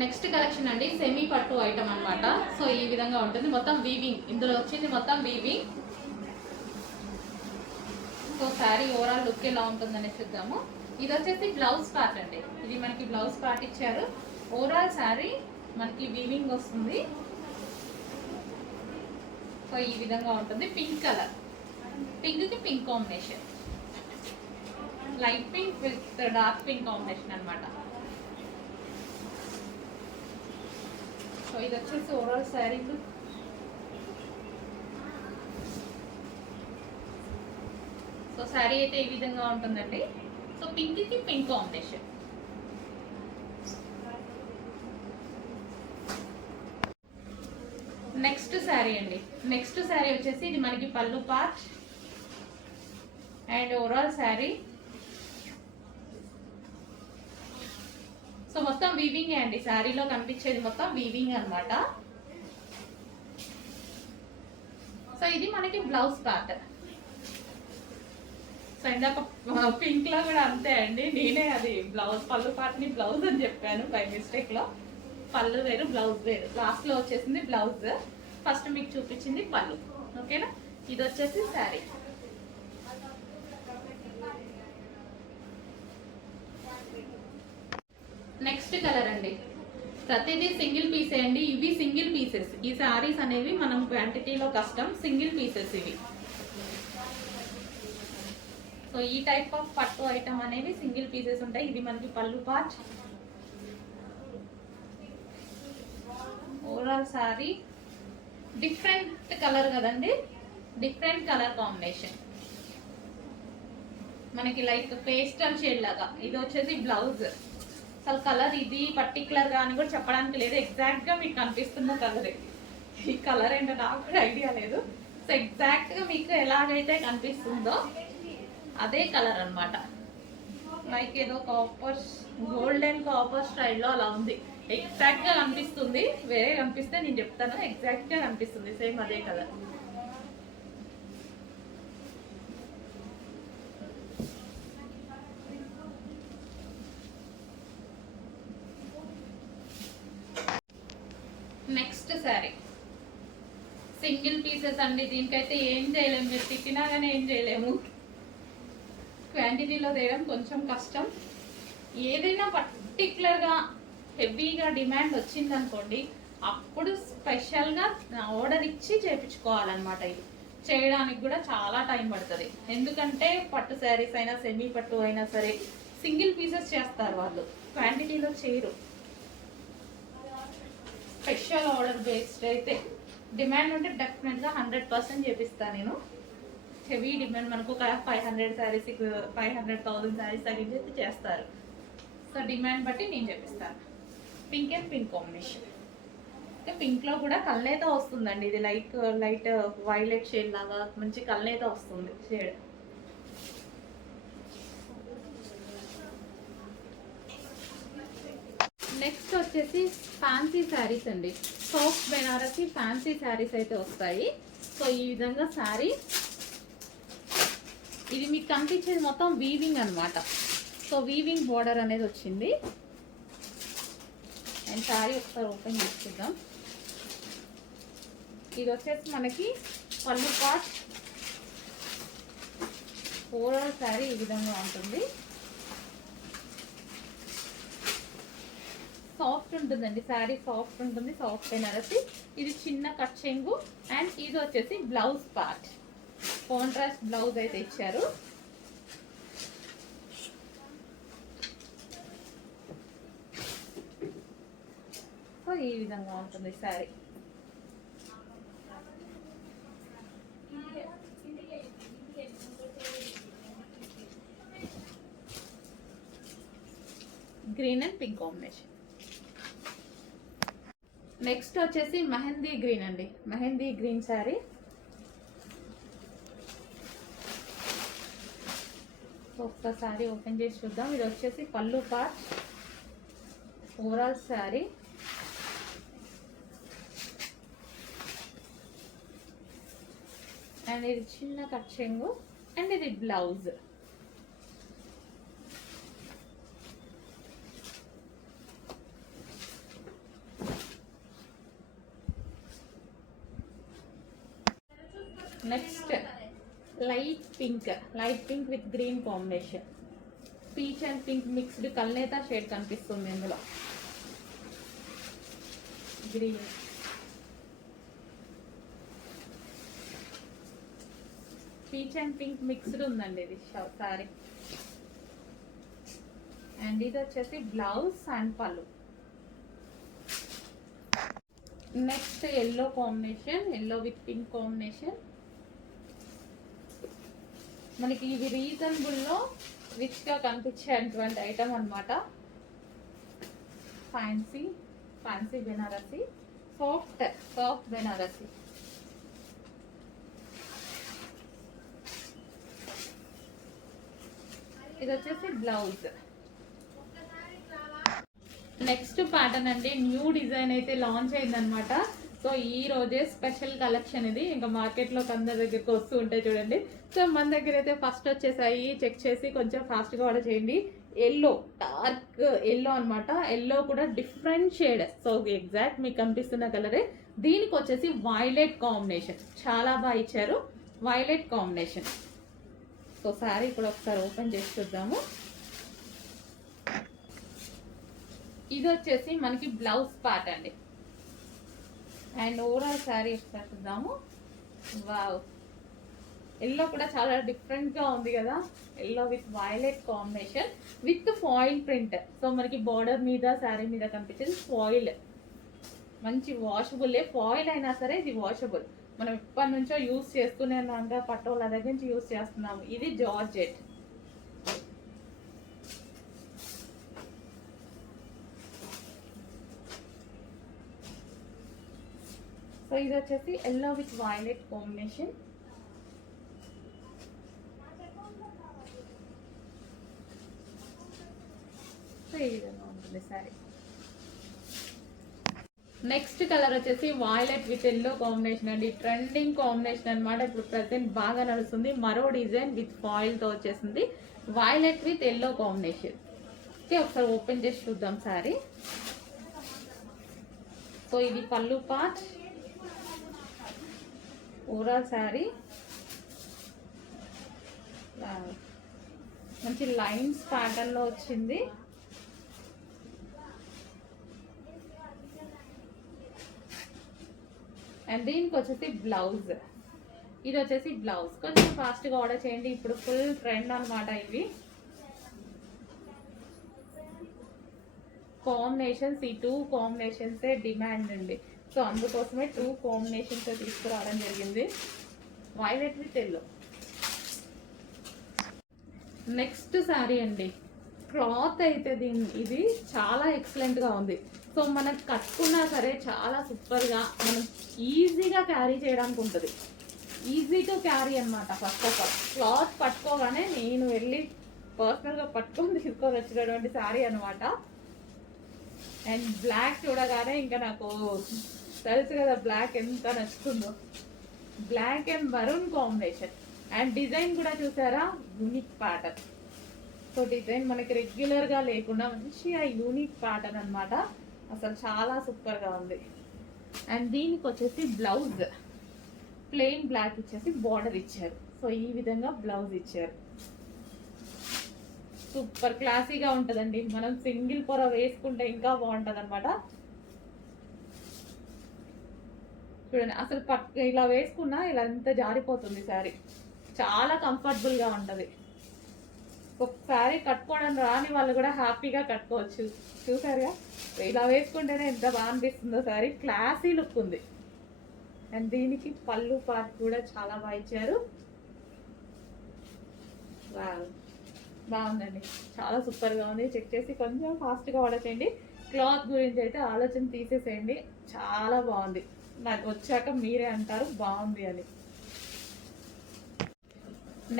Next collection అండి semi పట్టు item అనమాట. సో ఈ విధంగా ఉంటుంది, మొత్తం వీవింగ్. ఇందులో వచ్చింది మొత్తం weaving. So sari overall look ఎలా ఉంటుందని చూద్దాము. ఇది వచ్చేసి బ్లౌజ్ పార్ట్ అండి. ఇది మనకి బ్లౌజ్ పార్ట్ ఇచ్చారు. ఓవరాల్ శారీ మనకి వీవింగ్ వస్తుంది. సో ఈ విధంగా ఉంటుంది. పింక్ కలర్, పింక్కి pink combination, light pink with dark pink combination అనమాట. సో ఇది వచ్చేసి ఓవరాల్ శారీ. సో శారీ అయితే ఈ విధంగా ఉంటుందండి. సో పింక్కి పింక్ కాంబినేషన్. నెక్స్ట్ శారీ అండి. నెక్స్ట్ శారీ వచ్చేసి ఇది మనకి పళ్ళు part and overall sari. So మొత్తం వీవింగ్ అండి. శారీలో కనిపించేది మొత్తం వీవింగ్ అనమాట. సో ఇది మనకి బ్లౌజ్ పార్ట్. సో ఇందాక పింక్ లో కూడా అంతే అండి, నేనే అది బ్లౌజ్ పళ్ళు పార్ట్ ని బ్లౌజ్ అని చెప్పాను బై మిస్టేక్ లో. పళ్ళు వేరు బ్లౌజ్ వేరు. లాస్ట్ లో వచ్చేసింది బ్లౌజ్, ఫస్ట్ మీకు చూపించింది పళ్ళు. ఓకేనా. ఇది వచ్చేసి శారీ. నెక్స్ట్ కలర్ అండి. ప్రతిదీ సింగిల్ పీసే అండి. ఇవి సింగిల్ పీసెస్. ఈ శారీస్ అనేవి మనం క్వాంటిటీలో కష్టం, సింగిల్ పీసెస్ ఇవి. సో ఈ టైప్ ఆఫ్ పట్టు ఐటమ్ అనేవి సింగిల్ పీసెస్ ఉంటాయి. ఇది మనకి పళ్ళు part. Overall sari different colour కదండి, డిఫరెంట్ కలర్ కాంబినేషన్. మనకి లైక్ పేస్టల్ షేడ్ లాగా. ఇది వచ్చేసి బ్లౌజ్. అసలు కలర్ ఇది పర్టికులర్ గా అని కూడా చెప్పడానికి లేదు, ఎగ్జాక్ట్ గా మీకు కనిపిస్తున్న కలరే. ఈ కలర్ ఏంటో నాకు కూడా ఐడియా లేదు. సో ఎగ్జాక్ట్ గా మీకు ఎలాగైతే కనిపిస్తుందో అదే కలర్ అనమాట. లైక్ ఏదో కాపర్, గోల్డెన్ కాపర్ స్టైల్లో అలా ఉంది. ఎగ్జాక్ట్ గా కనిపిస్తుంది. వేరే కనిపిస్తే నేను చెప్తాను, ఎగ్జాక్ట్ గా కనిపిస్తుంది సేమ్ అదే colour. Next sari single pieces అండి. దీనికైతే ఏం చేయలేము, మీరు తిట్టినా కానీ ఏం చేయలేము. క్వాంటిటీలో తేయడం కొంచెం కష్టం. ఏదైనా పర్టికులర్గా హెవీగా డిమాండ్ వచ్చిందనుకోండి, అప్పుడు స్పెషల్గా ఆర్డర్ ఇచ్చి చేయించుకోవాలన్నమాట. ఇది చేయడానికి కూడా చాలా టైం పడుతుంది. ఎందుకంటే పట్టు శారీస్ అయినా సెమీ పట్టు అయినా సరే సింగిల్ పీసెస్ చేస్తారు వాళ్ళు, క్వాంటిటీలో చేయరు. స్పెషల్ ఆర్డర్ బేస్డ్ అయితే డిమాండ్ ఉంటే డెఫినెట్గా 100% చేపిస్తాను నేను. హెవీ డిమాండ్ మనకు ఒక 500 శారీస్, 500,000 శారీస్ తగ్గించి చేస్తారు. సో డిమాండ్ బట్టి నేను చేపిస్తాను. Pink and pink combination. పింక్లో కూడా కల్నేత వస్తుందండి. ఇది లైట్ వైలెట్ షేడ్ లాగా మంచి కల్నేత వస్తుంది షేడ్. నెక్స్ట్ వచ్చేసి ఫ్యాన్సీ శారీస్ అండి. సాఫ్ట్ బెనారసి ఫ్యాన్సీ శారీస్ అయితే వస్తాయి. సో ఈ విధంగా శారీ, ఇది మీకు కనిపించేది మొత్తం వీవింగ్ అనమాట. సో వీవింగ్ బోర్డర్ అనేది వచ్చింది. అండ్ శారీ ఒకసారి ఓపెన్ చేసి చూద్దాం. ఇది వచ్చేసి మనకి పళ్ళు పార్ట్. ఓవరాల్ శారీ ఈ విధంగా ఉంటుంది. సాఫ్ట్ ఉంటుందండి శారీ, సాఫ్ట్ ఉంటుంది, సాఫ్ట్ బెనారసి. ఇది చిన్న కట్ చెంగు. అండ్ ఇది వచ్చేసి బ్లౌజ్ పార్ట్. కాంట్రాస్ట్ బ్లౌజ్ అయితే ఇచ్చారు. సో ఈ విధంగా ఉంటుంది sari. Green and pink combination. Next వచ్చేసి మెహందీ గ్రీన్ అండి. మెహందీ గ్రీన్ శారీ. ఒక్కసారి ఓపెన్ చేసి చూద్దాం. ఇది వచ్చేసి పళ్ళు పార్ట్, ఓవరాల్ శారీ. అండ్ ఇది చిన్న కట్ చెంగు. అండ్ ఇది blouse. Next light pink with green combination. Peach and pink mixed కల్నేత షేడ్ కనిపిస్తుంది ఇందులో. Green, peach and pink mixed ఉందండి ఇది సారీ. అండ్ ఇది వచ్చేసి బ్లౌజ్ అండ్ పళ్ళు. Next yellow combination, yellow with pink combination. మనకి ఇవి రీజనబుల్లో రిచ్గా కనిపించేటువంటి ఐటమ్ అనమాట. Fancy Banarasi, soft Banarasi. ఇది వచ్చేసి బ్లౌజ్. నెక్స్ట్ ప్యాటర్న్ అండి, న్యూ డిజైన్ అయితే లాంచ్ అయిందనమాట. సో ఈ రోజే స్పెషల్ కలెక్షన్ ఇది. ఇంకా మార్కెట్లోకి అందరి దగ్గరికి వస్తూ ఉంటాయి చూడండి. సో మన దగ్గర అయితే ఫస్ట్ వచ్చేసాయి, చెక్ చేసి కొంచెం ఫాస్ట్గా ఆర్డర్ చేయండి. ఎల్లో, డార్క్ ఎల్లో అనమాట. ఎల్లో కూడా డిఫరెంట్ షేడ్. సో ఎగ్జాక్ట్ మీకు కనిపిస్తున్న కలరే. దీనికి వచ్చేసి వైలెట్ కాంబినేషన్ చాలా బాగా ఇచ్చారు, వైలెట్ కాంబినేషన్. సో సారీ ఇప్పుడు ఒకసారి ఓపెన్ చేసి చూద్దాము. ఇది వచ్చేసి మనకి బ్లౌజ్ పార్ట్ అండి. అండ్ ఓవరాల్ శారీ ఒకసారి చూద్దాము. వావ్, ఎల్లో కూడా చాలా డిఫరెంట్గా ఉంది కదా. Yellow with violet combination with foil print. So మనకి బార్డర్ మీద శారీ మీద కనిపించేది ఫాయిల్. మంచి వాషబుల్. ఫాయిల్ అయినా సరే ఇది వాషబుల్. మనం ఎప్పటి నుంచో యూస్ చేస్తూనే ఉన్నాం, పట్టోళ్ళ దగ్గర నుంచి యూస్ చేస్తున్నాము. ఇది జార్జెట్. సో ఇది వచ్చేసి yellow with violet combination. So ఈ విధంగా ఉంటుంది సారీ. నెక్స్ట్ కలర్ వచ్చేసి వైలెట్ విత్ ఎల్లో కాంబినేషన్ అండి. ట్రెండింగ్ కాంబినేషన్ అనమాట. ఇప్పుడు ప్రెసెంట్ బాగా నడుస్తుంది. మరో డిజైన్ విత్ ఫాయిల్ తో వచ్చేసింది. Violet with yellow combination. Okay, ఒకసారి ఓపెన్ చేసి చూద్దాం సారీ. సో ఇది పళ్ళు పార్ట్, ఓవరాల్ శారీ. మంచి లైన్స్ ప్యాటర్న్ లో వచ్చింది. అండ్ దీనికి వచ్చేసి బ్లౌజ్. ఇది వచ్చేసి బ్లౌజ్. కొంచెం ఫాస్ట్గా ఆర్డర్ చేయండి, ఇప్పుడు ఫుల్ ట్రెండ్ అనమాట ఇవి కాంబినేషన్స్. ఈ 2 కాంబినేషన్సే డిమాండ్ అండి. సో అందుకోసమే 2 కాంబినేషన్స్ తీసుకురావడం జరిగింది, violet with yellow. Next sari అండి. క్లాత్ అయితే ఇది చాలా ఎక్సలెంట్గా ఉంది. సో మనం కట్టుకున్నా సరే చాలా సూపర్గా, మనం ఈజీగా క్యారీ చేయడానికి ఉంటుంది. ఈజీ టు క్యారీ అనమాట. ఫస్ట్ ఆఫ్ ఆల్ క్లాత్ పట్టుకోగానే నేను వెళ్ళి పర్సనల్గా పట్టుకొని తీసుకొని వచ్చినటువంటి శారీ అనమాట. అండ్ బ్లాక్ చూడగానే ఇంకా నాకు తెలుసు కదా బ్లాక్ ఎంత నచ్చుతుందో. Black and maroon combination. And design కూడా చూసారా, యూనిక్ ప్యాటర్న్. సో డిజైన్ మనకి రెగ్యులర్గా లేకుండా మంచిగా యూనిక్ ప్యాటర్న్ అనమాట. అసలు చాలా సూపర్గా ఉంది. అండ్ దీనికి వచ్చేసి బ్లౌజ్ ప్లెయిన్ బ్లాక్ ఇచ్చేసి బార్డర్ ఇచ్చారు. సో ఈ విధంగా బ్లౌజ్ ఇచ్చారు. సూపర్ క్లాసీగా ఉంటుందండి. మనం సింగిల్ పొర వేసుకుంటే ఇంకా బాగుంటుంది అనమాట. చూడండి, అసలు ఇలా వేసుకున్నా ఇలా ఎంత జారిపోతుంది శారీ. చాలా కంఫర్టబుల్గా ఉంటుంది. ఒకసారి కట్టుకోవడం రాని వాళ్ళు కూడా హ్యాపీగా కట్టుకోవచ్చు. చూసారుగా, ఇలా వేసుకుంటేనే ఎంత బాగా అనిపిస్తుందో శారీ. క్లాసీ లుక్ ఉంది. అండ్ దీనికి పళ్ళు పార్ట్ కూడా చాలా బాగా ఇచ్చారు. బాగుందండి, చాలా సూపర్గా ఉంది. చెక్ చేసి కొంచెం ఫాస్ట్గా ఆర్డర్ చేయండి. క్లాత్ గురించి అయితే ఆలోచన తీసేసేయండి. చాలా బాగుంది. నాకు వచ్చాక మీరే అంటారు బాగుంది అని.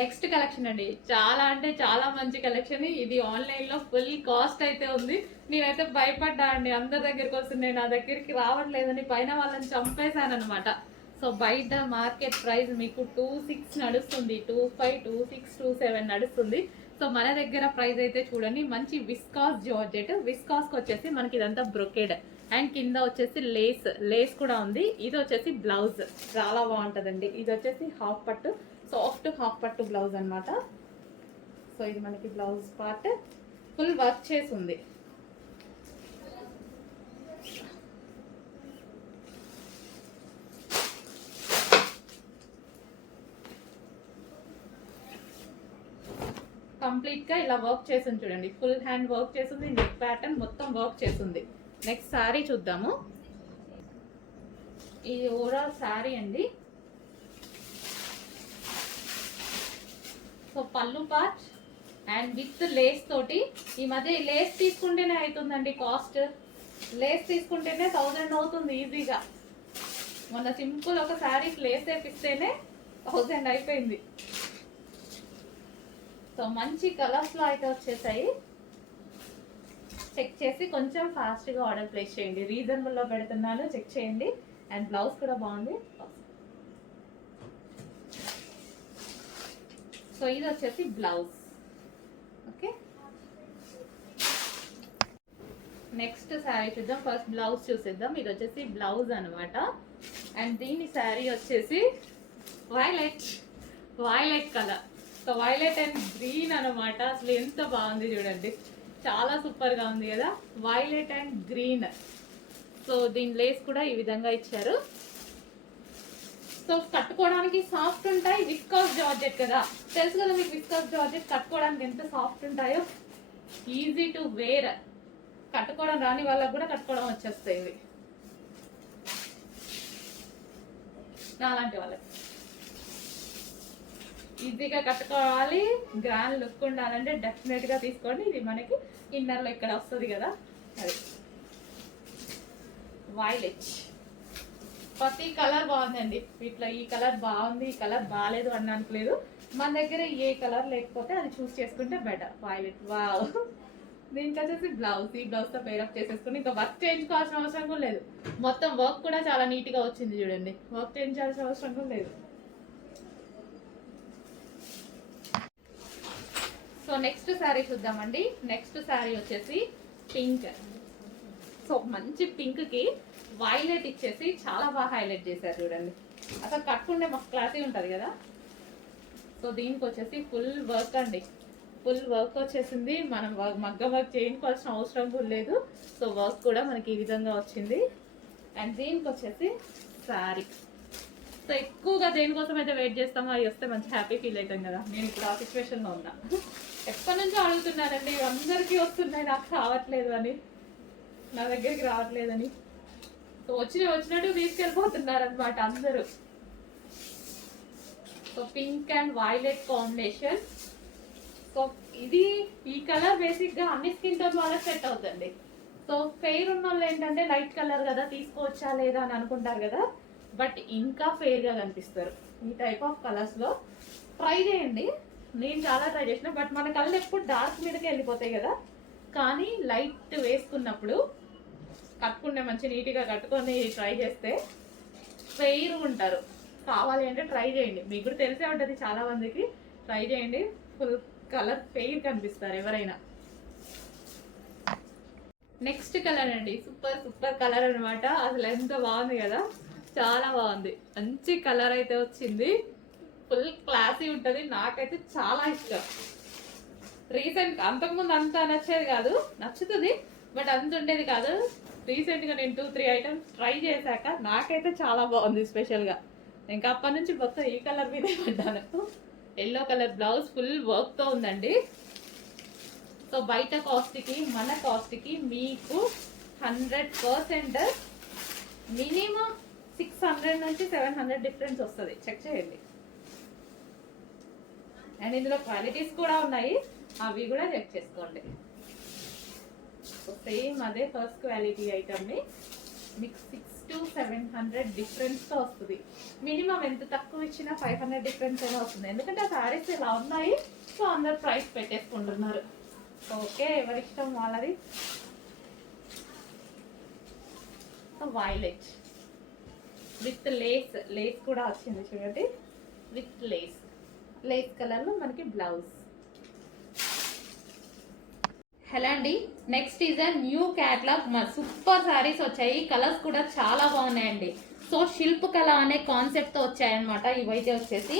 నెక్స్ట్ కలెక్షన్ అండి, చాలా అంటే చాలా మంచి కలెక్షన్. ఇది ఆన్లైన్లో ఫుల్ కాస్ట్ అయితే ఉంది. నేనైతే భయపడ్డా అండి, అందరి దగ్గరికి వస్తున్నాయి, నా దగ్గరికి రావట్లేదని పైన వాళ్ళని చంపేశాను అనమాట. సో బయట మార్కెట్ ప్రైస్ మీకు 26 నడుస్తుంది, 25, 26, 27 నడుస్తుంది. సో మన దగ్గర ప్రైస్ అయితే చూడండి, మంచి విస్కాస్ జార్జెట్. విస్కాస్కి వచ్చేసి మనకి ఇదంతా బ్రొకేడ్ అండ్ కింద వచ్చేసి లేస్ లేస్ కూడా ఉంది. ఇది వచ్చేసి బ్లౌజ్ చాలా బాగుంటుందండి. ఇది వచ్చేసి హాఫ్ పట్టు, సాఫ్ట్ హాఫ్ పట్టు బ్లౌజ్ అనమాట. సో ఇది మనకి బ్లౌజ్ పార్ట్ ఫుల్ వర్క్ చేసి ఉంది. కంప్లీట్ గా ఇలా వర్క్ చేసింది చూడండి. ఫుల్ హ్యాండ్ వర్క్ చేసింది, నెక్ ప్యాటర్న్ మొత్తం వర్క్ చేసింది. నెక్స్ట్ శారీ చూద్దాము. ఇది ఓవరాల్ శారీ అండి. సో పళ్ళు పార్ట్ అండ్ విత్ లేస్ తోటి. ఈ మధ్య ఈ లేస్ తీసుకుంటేనే అవుతుందండి కాస్ట్. లేస్ తీసుకుంటేనే 1000 అవుతుంది ఈజీగా. మొన్న సింపుల్ ఒక శారీకి లేస్ వేపిస్తేనే 1000 అయిపోయింది. సో మంచి కలర్స్ లో అయితే వచ్చేసాయి. చెక్ చేసి కొంచెం ఫాస్ట్ గా ఆర్డర్ ప్లేస్ చేయండి. రీజనబుల్ లో పెడుతున్నాను, చెక్ చేయండి. అండ్ బ్లౌజ్ కూడా బాగుంది. సో ఇది వచ్చేసి బ్లౌజ్. ఓకే, నెక్స్ట్ శారీ చూద్దాం. ఫస్ట్ బ్లౌజ్ చూసేద్దాం. ఇది వచ్చేసి బ్లౌజ్ అనమాట. అండ్ దీని శారీ వచ్చేసి violet colour. So violet and green అనమాట. అసలు ఎంత బాగుంది చూడండి, చాలా సూపర్ గా ఉంది కదా, వైలెట్ అండ్ గ్రీన్. సో దీని లేస్ కూడా ఈ విధంగా ఇచ్చారు. సో కట్టుకోవడానికి సాఫ్ట్ ఉంటాయి. విస్కాస్ జార్జెట్ కదా, తెలుసు కదా మీకు. విస్కాస్ జార్జెట్ కట్టుకోవడానికి ఎంత సాఫ్ట్ ఉంటాయో. Easy to wear. కట్టుకోవడం రాని వాళ్ళకు కూడా కట్టుకోవడం వచ్చేస్తాయి ఇవి, అలాంటి వాళ్ళకి. ఈజీగా కట్టుకోవాలి, గ్రాండ్ లుక్ ఉండాలంటే డెఫినెట్ గా తీసుకోండి. ఇది మనకి ఇన్నర్ లో ఇక్కడ వస్తుంది కదా, అది వైలెట్. ప్రతి కలర్ బాగుందండి వీటిలో. ఈ కలర్ బాగుంది, ఈ కలర్ బాగాలేదు అనడానికి లేదు. మన దగ్గర ఏ కలర్ లేకపోతే అది చూస్ చేసుకుంటే బెటర్. Violet wow. దీనికి వచ్చేసి బ్లౌజ్. ఈ బ్లౌజ్ తో పేరప్ చేసేసుకుని ఇంకా వర్క్ చేయించుకోవాల్సిన అవసరం కూడా లేదు. మొత్తం వర్క్ కూడా చాలా నీట్ గా వచ్చింది చూడండి. వర్క్ చేయించాల్సిన అవసరం కూడా లేదు. సో నెక్స్ట్ శారీ చూద్దామండి. నెక్స్ట్ శారీ వచ్చేసి పింక్. సో మంచి పింక్ కి వైలెట్ ఇచ్చేసి చాలా బాగా హైలైట్ చేశారు చూడండి. అసలు కట్టుకుంటే మస్తు క్లాసీ ఉంటుంది కదా. సో దీనికి వచ్చేసి ఫుల్ వర్క్ అండి. ఫుల్ వర్క్ వచ్చేసింది. మనం మగ్గ వర్క్ చేయించుకోవాల్సిన అవసరం కూడా లేదు. సో వర్క్ కూడా మనకి ఈ విధంగా వచ్చింది. అండ్ దీనికి వచ్చేసి శారీ. సో ఎక్కువగా దేనికోసం అయితే వెయిట్ చేస్తామో అవి వస్తే మంచి హ్యాపీ ఫీల్ అవుతాం కదా. నేను ఇప్పుడు ఆ సిచ్యువేషన్లో ఉన్నా. ఎప్పటి నుంచో అడుగుతున్నానండి, అందరికీ వస్తున్నాయి, నాకు రావట్లేదు అని, నా దగ్గరికి రావట్లేదని. సో వచ్చినట్టు తీసుకెళ్ళిపోతున్నారు అనమాట అందరూ. So pink and violet combination. So ఇది ఈ కలర్ బేసిక్ గా అన్ని స్కిన్ టోన్ వాళ్ళకి సెట్ అవుతుంది. సో ఫెయిర్ ఉన్న వాళ్ళు ఏంటంటే లైట్ కలర్ కదా తీసుకోవచ్చా లేదా అని అనుకుంటారు కదా, బట్ ఇంకా ఫెయిర్ గా కనిపిస్తారు ఈ టైప్ ఆఫ్ కలర్స్ లో. ట్రై చేయండి. నేను చాలా ట్రై చేసిన, బట్ మన కళ్ళు ఎప్పుడు డార్క్ మీదకి వెళ్ళిపోతాయి కదా. కానీ లైట్ వేసుకున్నప్పుడు కట్టుకుంటే మంచి నీట్గా కట్టుకొని ట్రై చేస్తే ఫెయిర్ ఉంటారు. కావాలి అంటే ట్రై చేయండి. మీకు కూడా తెలిసే ఉంటుంది చాలా మందికి. ట్రై చేయండి, ఫుల్ కలర్ ఫెయిర్ కనిపిస్తారు ఎవరైనా. నెక్స్ట్ కలర్ అండి. సూపర్ కలర్ అనమాట. అసలు ఎంత బాగుంది కదా, చాలా బాగుంది. మంచి కలర్ అయితే వచ్చింది. ఫుల్ క్లాసీ ఉంటుంది. నాకైతే చాలా ఇష్టం. రీసెంట్ అంతకుముందు అంత నచ్చేది కాదు, నచ్చుతుంది బట్ అంత ఉండేది కాదు. రీసెంట్గా నేను 2-3 ఐటమ్స్ ట్రై చేశాక నాకైతే చాలా బాగుంది స్పెషల్గా. ఇంకా అప్పటి నుంచి మొత్తం ఈ కలర్ మీదే పడ్డాను. ఎల్లో కలర్ బ్లౌజ్ ఫుల్ వర్క్తో ఉందండి. సో బయట కాస్ట్కి మన కాస్ట్కి మీకు 100% మినిమం 600 నుంచి 700 డిఫరెన్స్ వస్తుంది. చెక్ చేయండి. అండ్ ఇందులో క్వాలిటీస్ కూడా ఉన్నాయి, అవి కూడా చెక్ చేసుకోండి. సేమ్ అదే ఫస్ట్ క్వాలిటీ ఐటమ్ని మీకు 600 to 700 డిఫరెన్స్తో వస్తుంది. మినిమం ఎంత తక్కువ ఇచ్చినా 500 డిఫరెన్స్ అయినా వస్తుంది. ఎందుకంటే ఆ శారీస్ ఇలా ఉన్నాయి, సో అందరు ప్రైస్ పెట్టేసుకుంటున్నారు. ఓకే, ఎవరిష్టం వాళ్ళది. సో వైలెట్ విత్ లేస్ కూడా వచ్చింది చూడండి. విత్ లేస్ కలర్లో మనకి బ్లౌజ్. హలో అండి, next is a new catalogue. Super saris వచ్చాయి, కలర్స్ కూడా చాలా బాగున్నాయండి. సో శిల్ప్ కళ అనే కాన్సెప్ట్తో వచ్చాయన్నమాట ఇవైతే వచ్చేసి.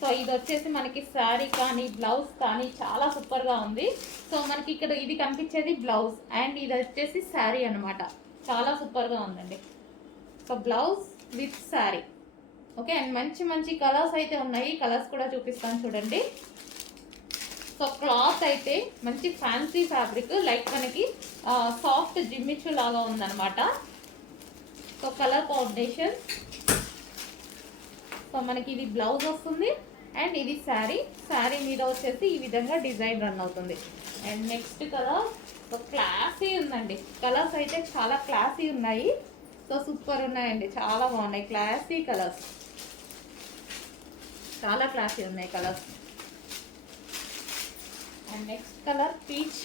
సో ఇది వచ్చేసి మనకి శారీ కానీ బ్లౌజ్ కానీ చాలా సూపర్గా ఉంది. సో మనకి ఇక్కడ ఇది కనిపించేది బ్లౌజ్ అండ్ ఇది వచ్చేసి శారీ అనమాట. చాలా సూపర్గా ఉందండి. So blouse with sari. Okay, and మంచి మంచి కలర్స్ అయితే ఉన్నాయి. కలర్స్ కూడా చూపిస్తాను చూడండి. సో క్లాత్ అయితే మంచి ఫ్యాన్సీ ఫ్యాబ్రిక్, లైక్ మనకి సాఫ్ట్ జిమ్మిచ్చు లాగా ఉందన్నమాట. So colour combination. సో మనకి ఇది బ్లౌజ్ వస్తుంది అండ్ ఇది శారీ. శారీ మీద వచ్చేసి ఈ విధంగా డిజైన్ రన్ అవుతుంది. And next colour so classy ఉందండి. కలర్స్ అయితే చాలా క్లాసీ ఉన్నాయి. సో సూపర్ ఉన్నాయండి, చాలా బాగున్నాయి. క్లాసీ కలర్స్, చాలా క్లాసీ ఉన్నాయి colours. And next colour peach.